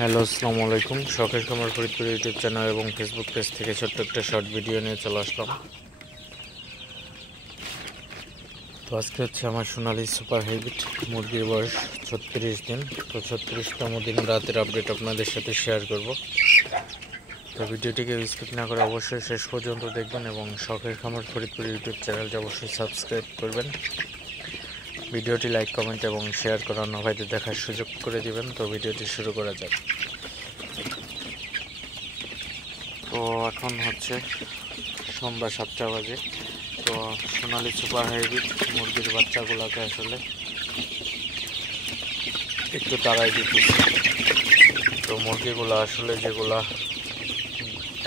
Hello, আসসালামু আলাইকুম। শখের খামার ফরিদপুর ইউটিউব চ্যানেল এবং ফেসবুক পেজ থেকে ছোট্ট একটা শর্ট ভিডিও নিয়ে চলে আসলাম। তো আজকে হচ্ছে আমার সোনালি সুপার হাইব্রিড মুরগির বয়স 36 দিন। তো 36তম দিন রাতের আপডেট আপনাদের সাথে শেয়ার করব। তো ভিডিওটিকে স্কিপ না করে অবশ্যই শেষ পর্যন্ত দেখবেন এবং শখের খামার ফরিদপুর ইউটিউব চ্যানেলটি অবশ্যই সাবস্ক্রাইব করবেন। ভিডিওটি লাইক, কমেন্ট এবং শেয়ার করে অন্য ভাইদের দেখার সুযোগ করে দিবেন। তো ভিডিওটি শুরু করা যাক। তো এখন হচ্ছে সন্ধ্যা 7টা বাজে। তো সোনালি সুপার হাইব্রিড মুরগির বাচ্চাগুলোকে আসলে একটু তাড়াই দিতেছি। তো মুরগিগুলো আসলে যেগুলা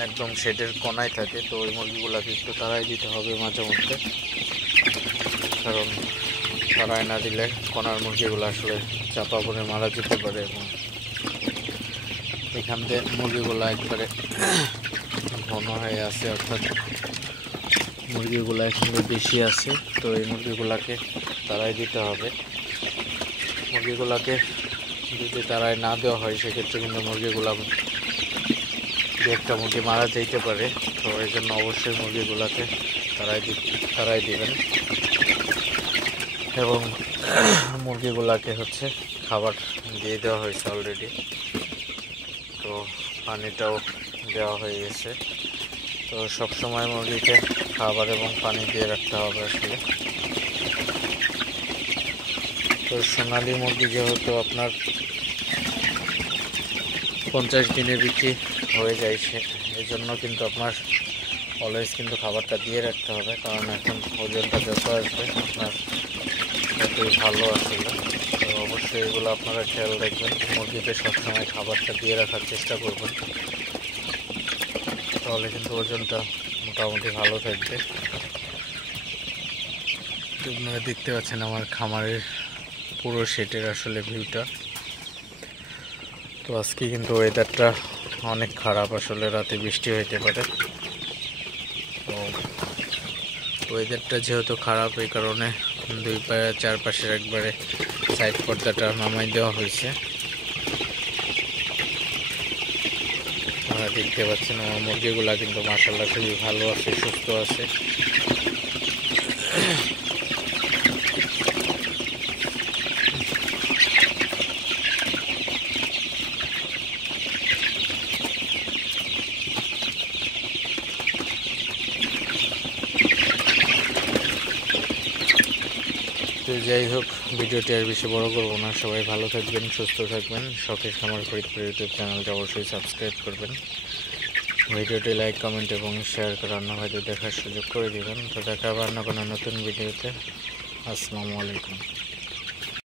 একদম শেডের কোনায় থাকে, তো ওই মুরগিগুলোকে একটু তাড়াই দিতে হবে মাঝে মধ্যে, কারণ তাড়াই না দিলে কোনার মুরগিগুলো আসলে চাপা পড়ে মারা যেতে পারে এবং এখান থেকে মুরগিগুলো একবারে ঘন হয়ে আছে, অর্থাৎ মুরগিগুলো এখানে বেশি আছে। তো এই মুরগিগুলাকে তাড়াই দিতে হবে। মুরগিগুলাকে যদি তাড়াই না দেওয়া হয় সেক্ষেত্রে কিন্তু মুরগিগুলা দু একটা মুরগি মারা যেতে পারে। তো এই জন্য অবশ্যই মুরগিগুলাকে তাড়াই দিবেন এবং মুরগিগুলাকে হচ্ছে খাবার দিয়ে দেওয়া হয়েছে অলরেডি। তো পানিটাও দেওয়া হয়ে গেছে। তো সবসময় মুরগিকে খাবার এবং পানি দিয়ে রাখতে হবে আসলে। তো সোনালি মুরগি যেহেতু আপনার 50 দিনে বিক্রি হয়ে যায়, এই জন্য কিন্তু আপনার অলওয়েজ কিন্তু খাবারটা দিয়ে রাখতে হবে, কারণ এখন ওজনটা যত আসবে আপনার ততই ভালো আসলে। তো অবশ্যই এগুলো আপনারা খেয়াল রাখবেন, মুরগিকে সবসময় খাবারটা দিয়ে রাখার চেষ্টা করবেন, তাহলে কিন্তু ওজনটা মোটামুটি ভালো থাকবে। তো আপনারা দেখতে পাচ্ছেন আমার খামারের পুরো সেটের আসলে ভিউটা। তো আজকে কিন্তু ওয়েদারটা অনেক খারাপ, আসলে রাতে বৃষ্টি হইতে পারে। তো ওয়েদারটা যেহেতু খারাপ, এই কারণে দুই পায়ে চারপাশের একবারে সাইড পর্দাটা নামাই দেওয়া হয়েছে। আপনারা দেখতে পাচ্ছেন আমার মুরগিগুলা কিন্তু মাশাআল্লাহ খুবই ভালো আছে, সুস্থ আছে। তো যাই হোক, ভিডিওটি আর বেশি বড় করবো না। সবাই ভালো থাকবেন, সুস্থ থাকবেন। শখের খামার ফরিদপুর ইউটিউব চ্যানেলটা অবশ্যই সাবস্ক্রাইব করবেন। ভিডিওটি লাইক, কমেন্ট এবং শেয়ার করে অন্য ভাইদের দেখার সুযোগ করে দিবেন। তো দেখা হবে অন্য কোনো নতুন ভিডিওতে। আসসালামু আলাইকুম।